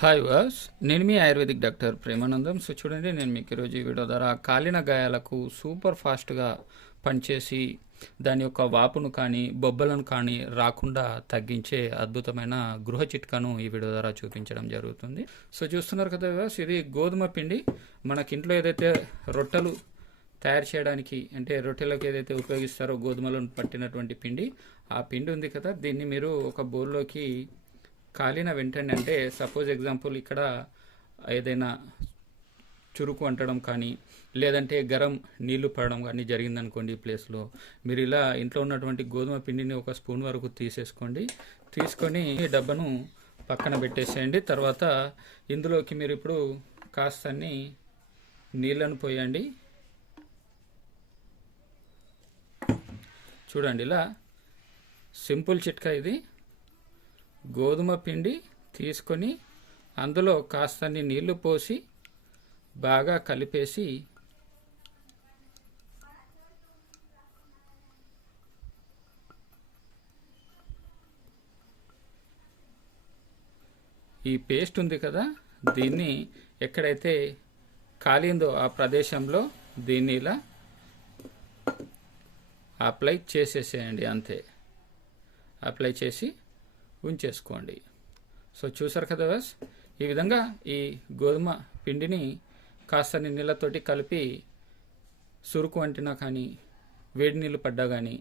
Hi was నేను మీ ayurvedic doctor Premanandam. So చూడండి, నేను మీకు ఈరోజు ఈ వీడియో ద్వారా కాలిన గాయాలకు సూపర్ ఫాస్ట్గా పనిచేసి దాని యొక్క వాపును కానీ బొబ్బలను కానీ రాకుండా తగ్గించే అద్భుతమైన గృహ చిట్కాను ఈ వీడియో ద్వారా చూపించడం జరుగుతుంది. సో చూస్తున్నారు కదా వాస్, ఇది గోధుమ పిండి. మనకి ఇంట్లో ఏదైతే రొట్టెలు తయారు చేయడానికి, అంటే రొట్టెలకు ఏదైతే ఉపయోగిస్తారో గోధుమలను పట్టినటువంటి పిండి, ఆ పిండి ఉంది కదా, దీన్ని మీరు ఒక బౌల్లోకి కాలిన వెంటనే, అంటే సపోజ్ ఎగ్జాంపుల్ ఇక్కడ ఏదైనా చురుకు అంటడం కానీ లేదంటే గరం నీళ్లు పడడం కానీ జరిగిందనుకోండి, ఈ ప్లేస్లో మీరు ఇలా ఇంట్లో ఉన్నటువంటి గోధుమ పిండిని ఒక స్పూన్ వరకు తీసేసుకోండి. తీసుకొని ఈ డబ్బాను పక్కన పెట్టేసేయండి. తర్వాత ఇందులోకి మీరు ఇప్పుడు కాస్తన్ని నీళ్ళను పోయండి. చూడండి, ఇలా సింపుల్ చిట్కా ఇది. గోధుమ పిండి తీసుకొని అందులో కాస్తన్ని నీళ్లు పోసి బాగా కలిపేసి ఈ పేస్ట్ ఉంది కదా, దీన్ని ఎక్కడైతే కాలిందో ఆ ప్రదేశంలో దీన్ని ఇలా అప్లై చేసేసేయండి. అంతే, అప్లై చేసి ఉంచేసుకోండి. సో చూసారు కదా బస్, ఈ విధంగా ఈ గోధుమ పిండిని కాస్తని నీళ్ళతోటి కలిపి సురుకు అంటినా కానీ వేడి నీళ్ళు పడ్డా కానీ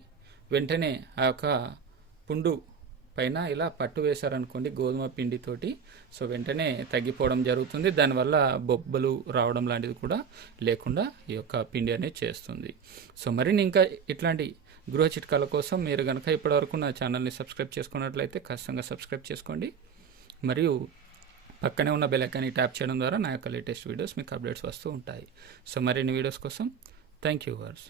వెంటనే ఆ యొక్క పుండు పైన ఇలా పట్టు వేశారనుకోండి గోధుమ పిండితోటి, సో వెంటనే తగ్గిపోవడం జరుగుతుంది. దానివల్ల బొబ్బలు రావడం లాంటిది కూడా లేకుండా ఈ యొక్క పిండి అనేది చేస్తుంది. సో మరిన్ని ఇంకా ఇట్లాంటి గృహ చిట్కాల కోసం మీరు కనుక ఇప్పటివరకు నా ఛానల్ని సబ్స్క్రైబ్ చేసుకున్నట్లయితే ఖచ్చితంగా సబ్స్క్రైబ్ చేసుకోండి. మరియు పక్కనే ఉన్న బెల్ ఐకాన్ని ట్యాప్ చేయడం ద్వారా నా యొక్క లేటెస్ట్ వీడియోస్ మీకు అప్డేట్స్ వస్తూ ఉంటాయి. సో మరిన్ని వీడియోస్ కోసం థ్యాంక్ యూ వర్స్.